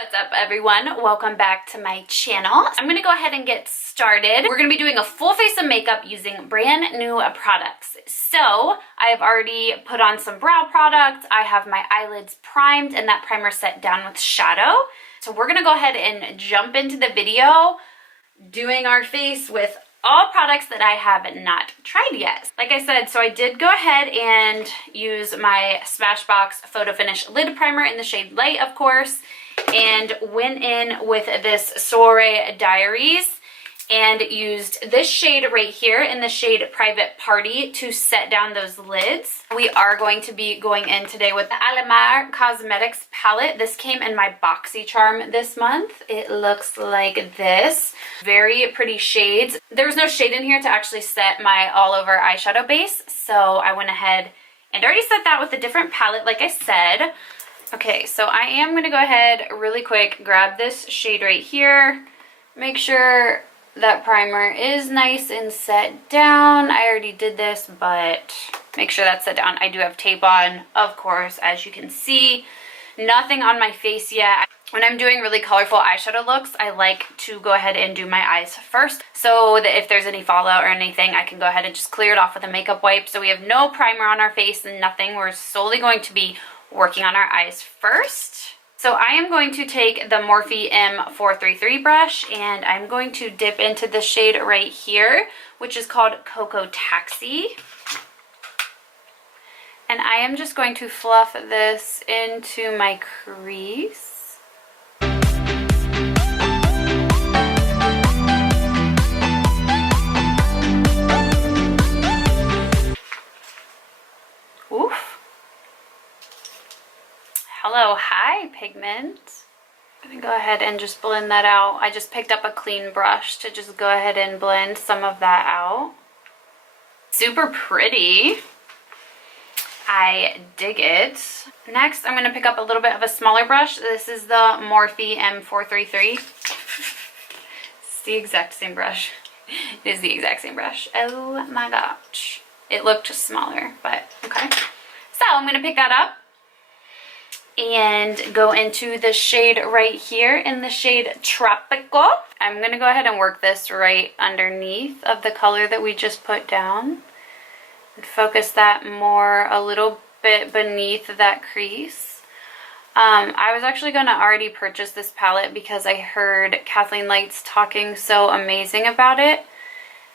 What's up, everyone? Welcome back to my channel. I'm gonna go ahead and get started. We're gonna be doing a full face of makeup using brand new products. So I've already put on some brow product. I have my eyelids primed and that primer set down with shadow. So we're gonna go ahead and jump into the video doing our face with all products that I have not tried yet. Like I said, so I did go ahead and use my Smashbox Photo Finish Lid Primer in the shade Light, of course, and went in with this Soiree Diaries and used this shade right here in the shade Private Party to set down those lids. We are going to be going in today with the I LOVEEEDDD Cosmetics palette. This came in my BoxyCharm this month. It looks like this. Very pretty shades. There was no shade in here to actually set my all over eyeshadow base, so I went ahead and already set that with a different palette, like I said. Okay, so I am going to go ahead really quick, grab this shade right here, make sure that primer is nice and set down. I already did this, but make sure that's set down. I do have tape on, of course, as you can see. Nothing on my face yet. When I'm doing really colorful eyeshadow looks, I like to go ahead and do my eyes first, so that if there's any fallout or anything, I can go ahead and just clear it off with a makeup wipe. So we have no primer on our face and nothing. We're solely going to be working on our eyes first. So I am going to take the Morphe M433 brush and I'm going to dip into the shade right here, which is called Cocoa Taxi. And I am just going to fluff this into my crease. Oof. Hello, hi pigment. I'm gonna go ahead and just blend that out. I just picked up a clean brush to just go ahead and blend some of that out. Super pretty. I dig it. Next, I'm gonna pick up a little bit of a smaller brush. This is the Morphe M433. It's the exact same brush. It is the exact same brush. Oh my gosh. It looked smaller, but okay. So I'm gonna pick that up and go into the shade right here in the shade Tropical. I'm going to go ahead and work this right underneath of the color that we just put down and focus that more a little bit beneath that crease. I was actually going to already purchase this palette because I heard Kathleen Lights talking so amazing about it,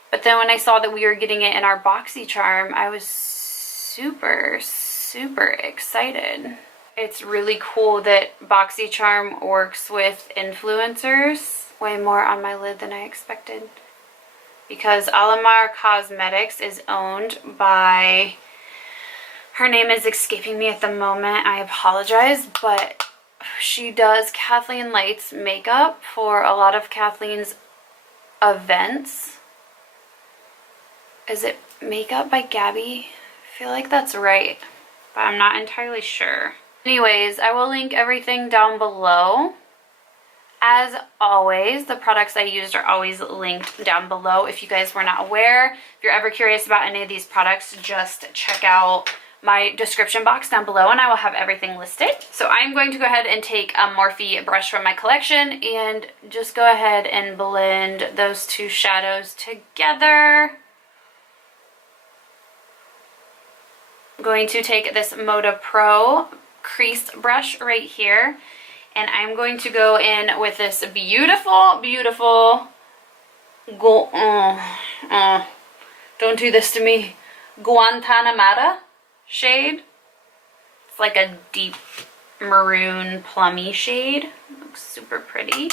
but then when I saw that we were getting it in our BoxyCharm, I was super excited. It's really cool that BoxyCharm works with influencers. Way more on my lid than I expected. Because I LOVEEEDDD Cosmetics is owned by... Her name is escaping me at the moment. I apologize, but she does Kathleen Lights makeup for a lot of Kathleen's events. Is it Makeup by Gabby? I feel like that's right, but I'm not entirely sure. Anyways, I will link everything down below. As always, the products I used are always linked down below. If you guys were not aware, if you're ever curious about any of these products, just check out my description box down below and I will have everything listed. So I'm going to go ahead and take a Morphe brush from my collection and just go ahead and blend those two shadows together. I'm going to take this Moda Pro crease brush right here and I'm going to go in with this beautiful don't do this to me, Guantanamera shade. It's like a deep maroon plummy shade. It looks super pretty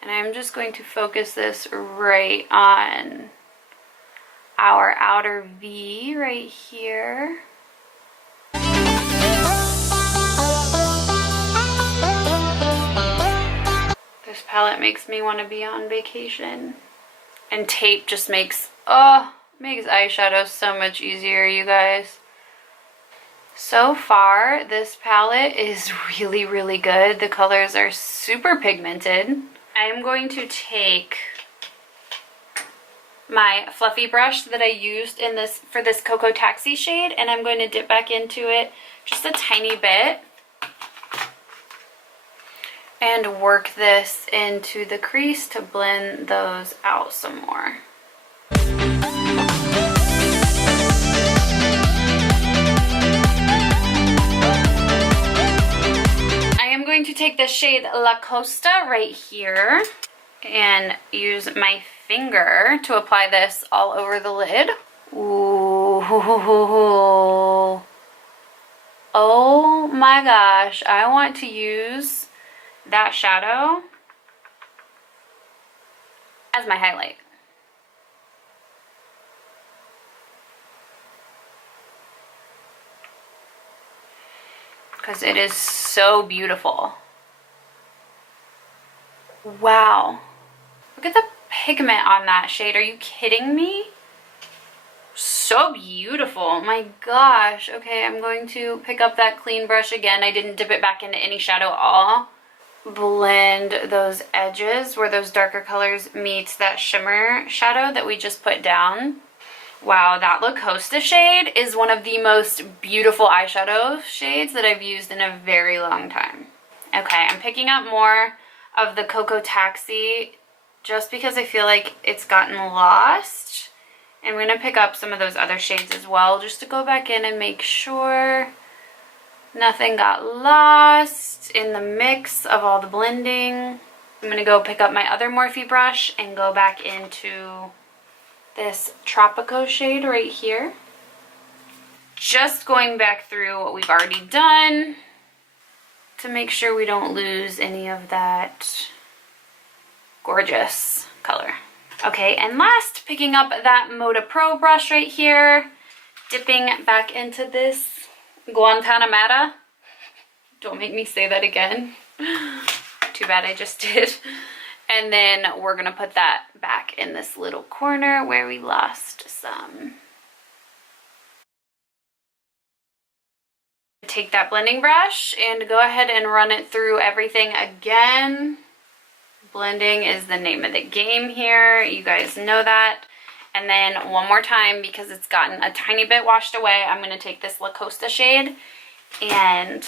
and I'm just going to focus this right on our outer V right here. This palette makes me want to be on vacation. And tape just makes eyeshadow so much easier, you guys. So far, this palette is really good. The colors are super pigmented. I'm going to take my fluffy brush that I used in this for this Cocoa Taxi shade and I'm going to dip back into it just a tiny bit. and work this into the crease to blend those out some more. I am going to take the shade La Costa right here and use my finger to apply this all over the lid. Ooh. Oh my gosh, I want to use that shadow as my highlight. Because it is so beautiful. Wow. Look at the pigment on that shade. Are you kidding me? So beautiful. My gosh. Okay, I'm going to pick up that clean brush again. I didn't dip it back into any shadow at all. Blend those edges where those darker colors meets that shimmer shadow that we just put down. Wow, that La Costa shade is one of the most beautiful eyeshadow shades that I've used in a very long time. Okay, I'm picking up more of the Cocoa Taxi just because I feel like it's gotten lost. I'm going to pick up some of those other shades as well just to go back in and make sure nothing got lost in the mix of all the blending. I'm going to go pick up my other Morphe brush and go back into this Tropico shade right here. Just going back through what we've already done to make sure we don't lose any of that gorgeous color. Okay, and last, picking up that Moda Pro brush right here, dipping back into this Guantanamera. Don't make me say that again. Too bad I just did. And then we're gonna put that back in this little corner where we lost some. Take that blending brush and go ahead and run it through everything again. Blending is the name of the game here. You guys know that. And then one more time, because it's gotten a tiny bit washed away, I'm going to take this La Costa shade and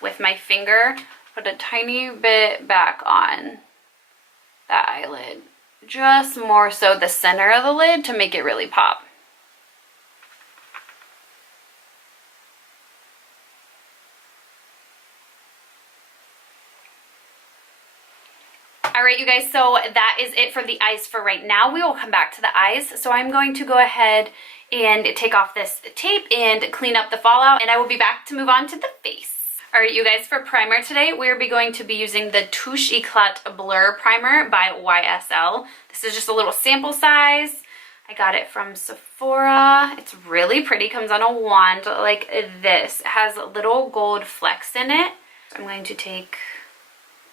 with my finger put a tiny bit back on that eyelid. Just more so the center of the lid to make it really pop. Alright you guys, so that is it for the eyes for right now. We will come back to the eyes. So I'm going to go ahead and take off this tape and clean up the fallout, and I will be back to move on to the face. Alright you guys, for primer today, we're going to be using the Touche Eclat Blur Primer by YSL. This is just a little sample size. I got it from Sephora. It's really pretty, comes on a wand like this. It has little gold flecks in it. I'm going to take,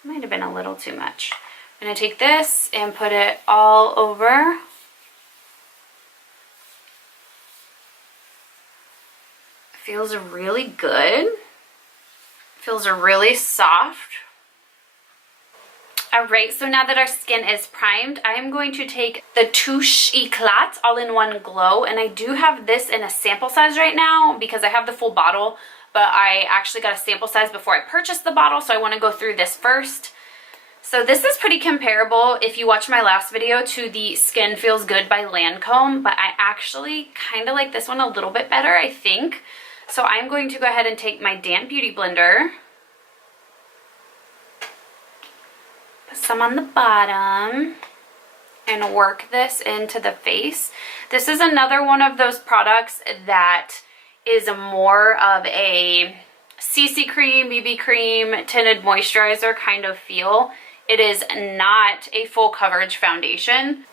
might have been a little too much. I'm going to take this and put it all over. It feels really good. Feels really soft. Alright, so now that our skin is primed, I am going to take the Touche Eclat All-in-One Glow, and I do have this in a sample size right now because I have the full bottle, but I actually got a sample size before I purchased the bottle, so I want to go through this first. So this is pretty comparable, if you watch my last video, to the Skin Feels Good by Lancome, but I actually kind of like this one a little bit better, I think. So I'm going to go ahead and take my damp beauty blender, put some on the bottom, and work this into the face. This is another one of those products that is more of a CC cream, BB cream, tinted moisturizer kind of feel. It is not a full coverage foundation.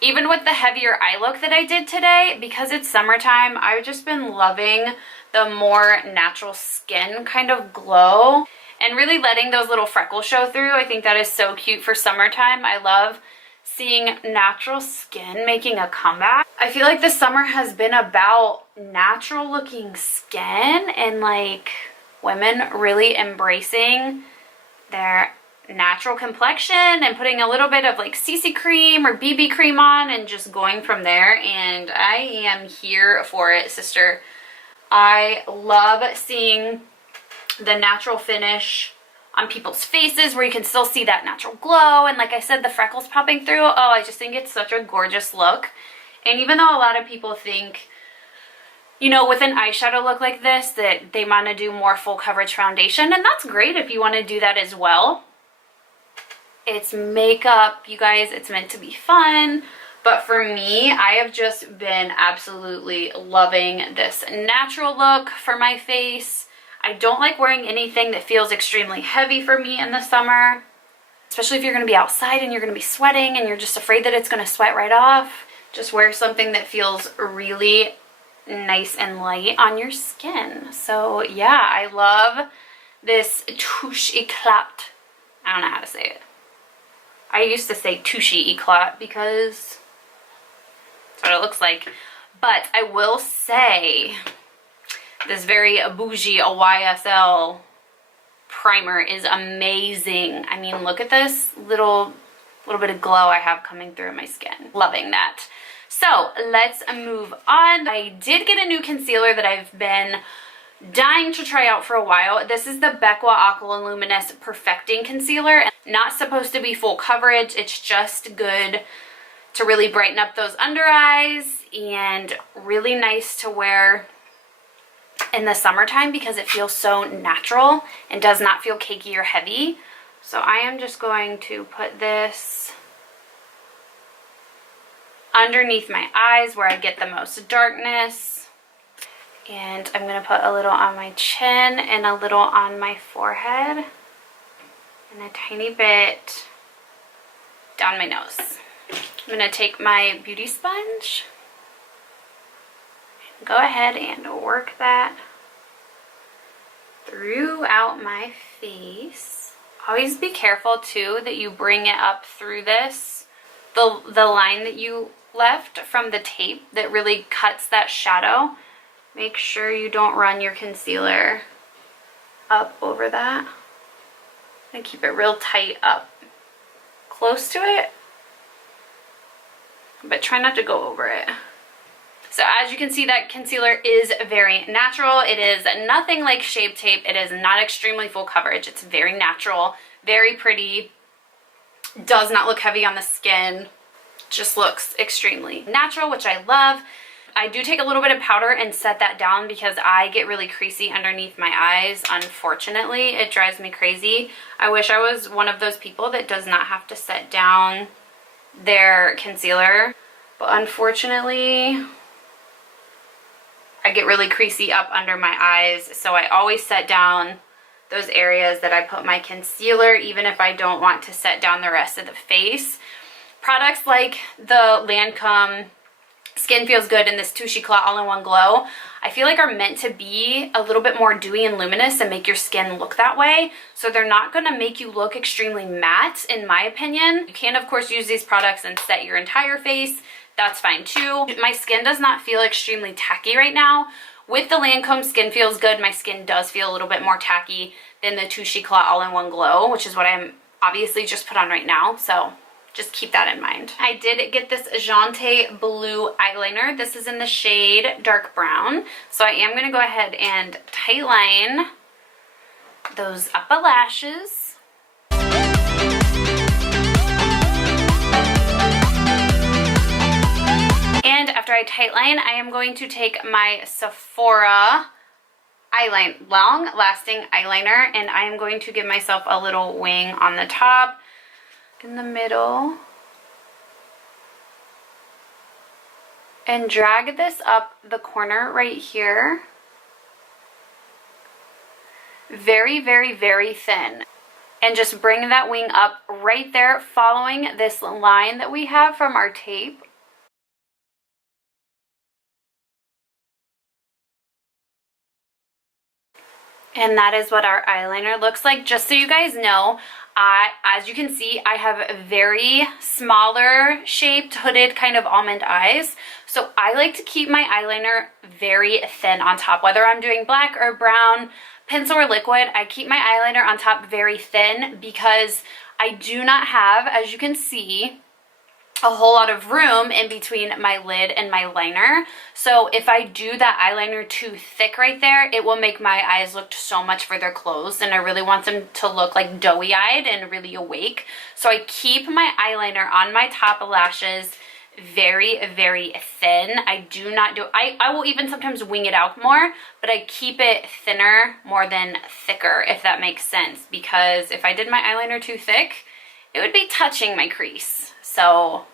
Even with the heavier eye look that I did today, because it's summertime, I've just been loving the more natural skin kind of glow and really letting those little freckles show through. I think that is so cute for summertime. I love seeing natural skin making a comeback. I feel like the summer has been about natural looking skin and like women really embracing their natural complexion and putting a little bit of like CC cream or BB cream on and just going from there, and I am here for it, sister. I love seeing the natural finish on people's faces where you can still see that natural glow. And like I said, the freckles popping through. Oh, I just think it's such a gorgeous look. And even though a lot of people think, you know, with an eyeshadow look like this, that they want to do more full coverage foundation, and that's great if you want to do that as well. It's makeup, you guys. It's meant to be fun. But for me, I have just been absolutely loving this natural look for my face. I don't like wearing anything that feels extremely heavy for me in the summer, especially if you're going to be outside and you're going to be sweating and you're just afraid that it's going to sweat right off. Just wear something that feels really nice and light on your skin. So yeah, I love this touche éclat. I don't know how to say it. I used to say touche éclat because that's what it looks like. But I will say this very bougie YSL primer is amazing. I mean, look at this little bit of glow I have coming through my skin. Loving that. So let's move on. I did get a new concealer that I've been dying to try out for a while. This is the Becqua Aqua Luminous Perfecting Concealer. Not supposed to be full coverage. It's just good to really brighten up those under eyes and really nice to wear in the summertime because it feels so natural and does not feel cakey or heavy. So I am just going to put this underneath my eyes where I get the most darkness. And I'm going to put a little on my chin and a little on my forehead and a tiny bit down my nose. I'm going to take my beauty sponge and go ahead and work that throughout my face. Always be careful too that you bring it up through this, the line that you left from the tape that really cuts that shadow. Make sure you don't run your concealer up over that. And keep it real tight up close to it, but try not to go over it. So as you can see, that concealer is very natural. It is nothing like Shape Tape. It is not extremely full coverage. It's very natural, very pretty, does not look heavy on the skin, just looks extremely natural, which I love. I do take a little bit of powder and set that down because I get really creasy underneath my eyes. Unfortunately, it drives me crazy. I wish I was one of those people that does not have to set down their concealer, but unfortunately I get really creasy up under my eyes, so I always set down those areas that I put my concealer, even if I don't want to set down the rest of the face. Products like the Lancome Skin Feels Good and this Touche Éclat All-in-One Glow, I feel like are meant to be a little bit more dewy and luminous and make your skin look that way. So they're not going to make you look extremely matte, in my opinion. You can, of course, use these products and set your entire face. That's fine too. My skin does not feel extremely tacky right now. With the Lancome Skin Feels Good, my skin does feel a little bit more tacky than the Touche Éclat All-in-One Glow, which is what I'm obviously just put on right now. So just keep that in mind. I did get this Jante Blue eyeliner. This is in the shade Dark Brown. So I am going to go ahead and tightline those upper lashes. And after I tightline, I am going to take my Sephora long lasting eyeliner, and I am going to give myself a little wing on the top, in the middle, and drag this up the corner right here. Very, very, very thin. And just bring that wing up right there, following this line that we have from our tape. And that is what our eyeliner looks like. Just so you guys know, as you can see, I have very smaller shaped, hooded kind of almond eyes. So I like to keep my eyeliner very thin on top, whether I'm doing black or brown, pencil or liquid. I keep my eyeliner on top very thin because I do not have, as you can see, a whole lot of room in between my lid and my liner. So if I do that eyeliner too thick right there, it will make my eyes look so much further closed, and I really want them to look like doughy-eyed and really awake. So I keep my eyeliner on my top lashes very, very thin. I do not do, I will even sometimes wing it out more, but I keep it thinner more than thicker, if that makes sense, because if I did my eyeliner too thick, it would be touching my crease. So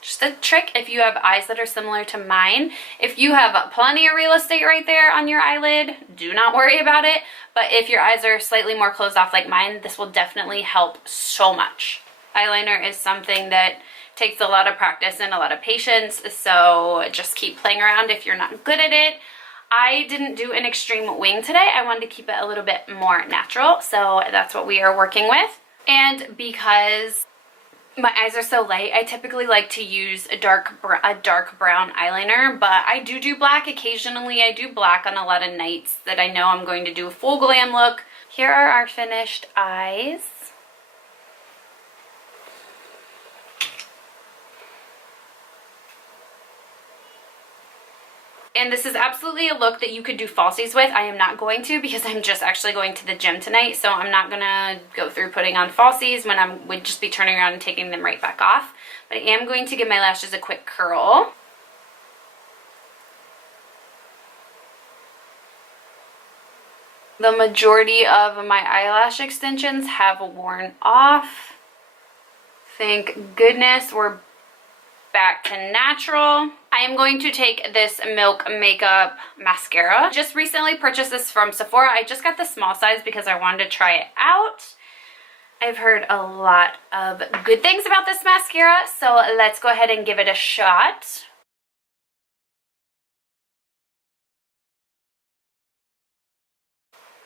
just a trick if you have eyes that are similar to mine. If you have plenty of real estate right there on your eyelid, do not worry about it. But if your eyes are slightly more closed off like mine, this will definitely help so much. Eyeliner is something that takes a lot of practice and a lot of patience, so just keep playing around if you're not good at it. I didn't do an extreme wing today. I wanted to keep it a little bit more natural, so that's what we are working with. And because my eyes are so light, I typically like to use a dark brown eyeliner, but I do black occasionally. I do black on a lot of nights that I know I'm going to do a full glam look. Here are our finished eyes. And this is absolutely a look that you could do falsies with. I am not going to, because I'm just actually going to the gym tonight, so I'm not gonna go through putting on falsies when I would just be turning around and taking them right back off. But I am going to give my lashes a quick curl. The majority of my eyelash extensions have worn off. Thank goodness we're back to natural. I am going to take this Milk Makeup mascara. Just recently purchased this from Sephora. I just got the small size because I wanted to try it out. I've heard a lot of good things about this mascara, so let's go ahead and give it a shot.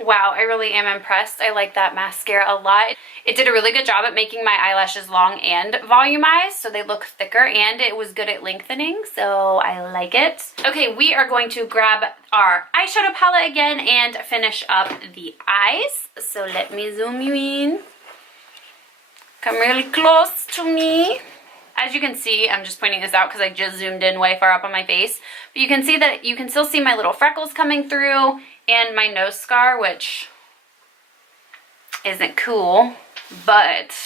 Wow, I really am impressed. I like that mascara a lot. It did a really good job at making my eyelashes long and volumized, so they look thicker, and it was good at lengthening, so I like it. Okay, we are going to grab our eyeshadow palette again and finish up the eyes. So let me zoom you in. Come really close to me. As you can see, I'm just pointing this out because I just zoomed in way far up on my face, but you can see that you can still see my little freckles coming through and my nose scar, which isn't cool, but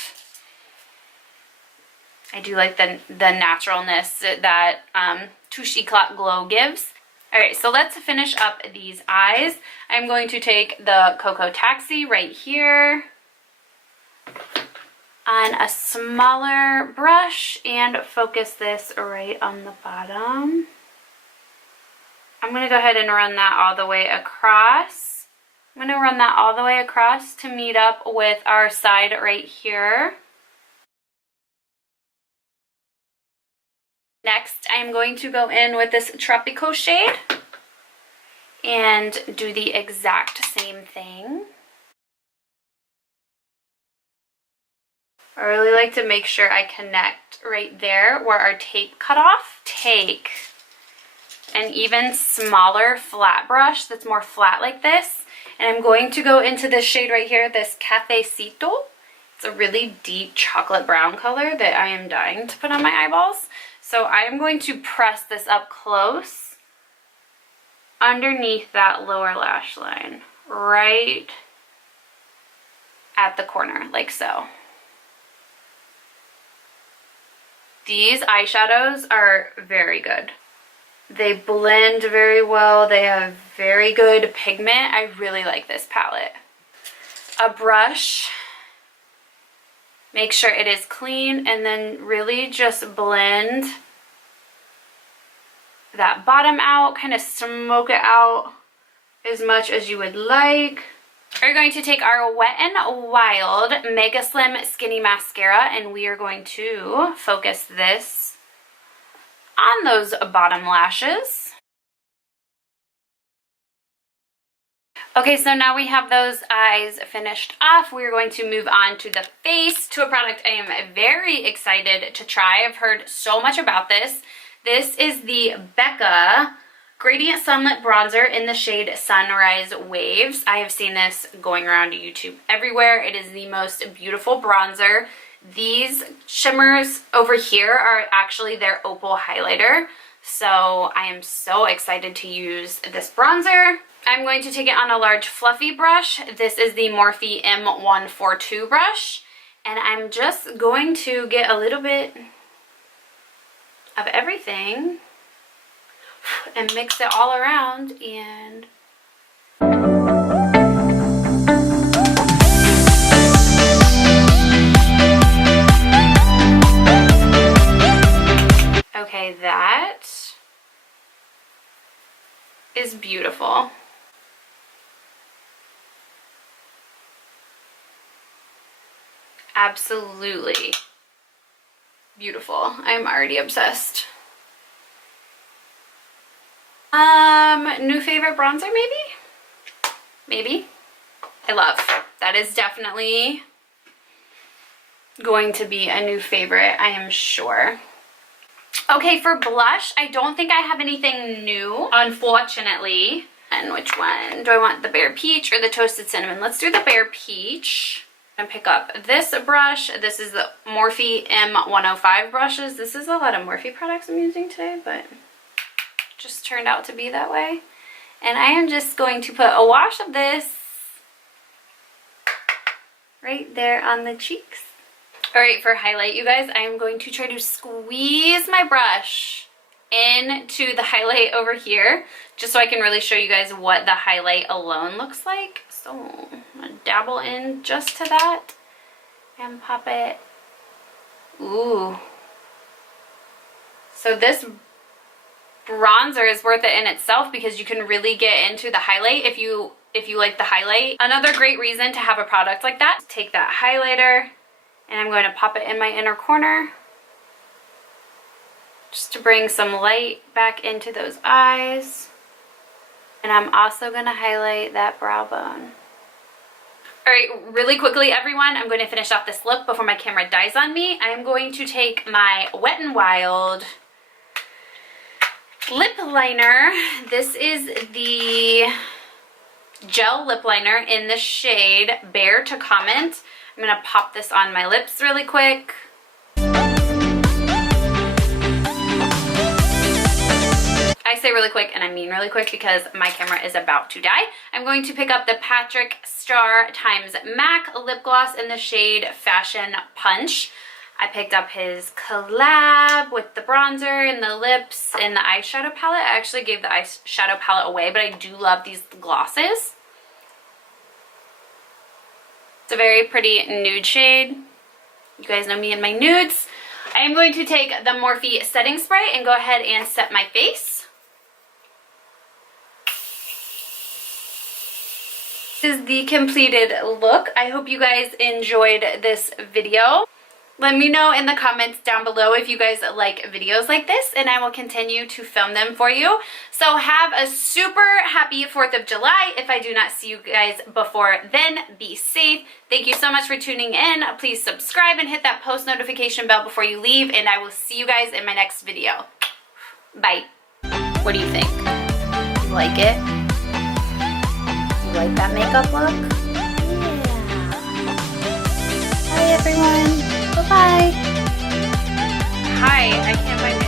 I do like the naturalness that Touche Eclat Glow gives. Alright, so let's finish up these eyes. I'm going to take the Cocoa Taxi right here on a smaller brush and focus this right on the bottom. I'm going to go ahead and run that all the way across. I'm going to run that all the way across to meet up with our side right here. Next, I'm going to go in with this Tropico shade and do the exact same thing. I really like to make sure I connect right there where our tape cut off. Take an even smaller flat brush that's more flat like this, and I'm going to go into this shade right here, this Cafecito. It's a really deep chocolate brown color that I am dying to put on my eyeballs. So I am going to press this up close underneath that lower lash line, right at the corner, like so. These eyeshadows are very good. They blend very well. They have very good pigment. I really like this palette. A brush. Make sure it is clean, and then really just blend that bottom out. Kind of smoke it out as much as you would like. We're going to take our Wet n Wild Mega Slim Skinny Mascara, and we are going to focus this on those bottom lashes. Okay, so now we have those eyes finished off. We're going to move on to the face, to a product I am very excited to try. I've heard so much about this. This is the Becca Gradient Sunlit Bronzer in the shade Sunrise Waves. I have seen this going around YouTube everywhere. It is the most beautiful bronzer. These shimmers over here are actually their opal highlighter. So I am so excited to use this bronzer. I'm going to take it on a large fluffy brush. This is the Morphe M142 brush. And I'm just going to get a little bit of everything and mix it all around and okay, that is beautiful. Absolutely beautiful. I'm already obsessed. New favorite bronzer, maybe? I love. That is definitely going to be a new favorite, I am sure. Okay, for blush, I don't think I have anything new, unfortunately. And which one? Do I want the Bare Peach or the Toasted Cinnamon? Let's do the Bare Peach. And pick up this brush. This is the Morphe M105 brushes. This is a lot of Morphe products I'm using today, but just turned out to be that way. And I am just going to put a wash of this right there on the cheeks. All right, for highlight, you guys, I am going to try to squeeze my brush into the highlight over here, just so I can really show you guys what the highlight alone looks like. So I'm gonna dabble in just to that and pop it. Ooh. So this bronzer is worth it in itself because you can really get into the highlight if you like the highlight. Another great reason to have a product like that, take that highlighter and I'm going to pop it in my inner corner just to bring some light back into those eyes. And I'm also going to highlight that brow bone. All right, really quickly, everyone, I'm going to finish off this look before my camera dies on me. I'm going to take my Wet n Wild lip liner. This is the gel lip liner in the shade Bare to Comment. I'm going to pop this on my lips really quick. I say really quick and I mean really quick because my camera is about to die. I'm going to pick up the Patrick Star x MAC lip gloss in the shade Fashion Punch. I picked up his collab with the bronzer and the lips and the eyeshadow palette. I actually gave the eyeshadow palette away, but I do love these glosses. It's a very pretty nude shade. You guys know me and my nudes. I am going to take the Morphe setting spray and go ahead and set my face. This is the completed look. I hope you guys enjoyed this video. Let me know in the comments down below if you guys like videos like this, and I will continue to film them for you. So have a super happy 4th of July. If I do not see you guys before then, be safe. Thank you so much for tuning in. Please subscribe and hit that post notification bell before you leave, and I will see you guys in my next video. Bye. What do you think? You like it? You like that makeup look? Yeah. Bye everyone. Bye. Hi, I can't find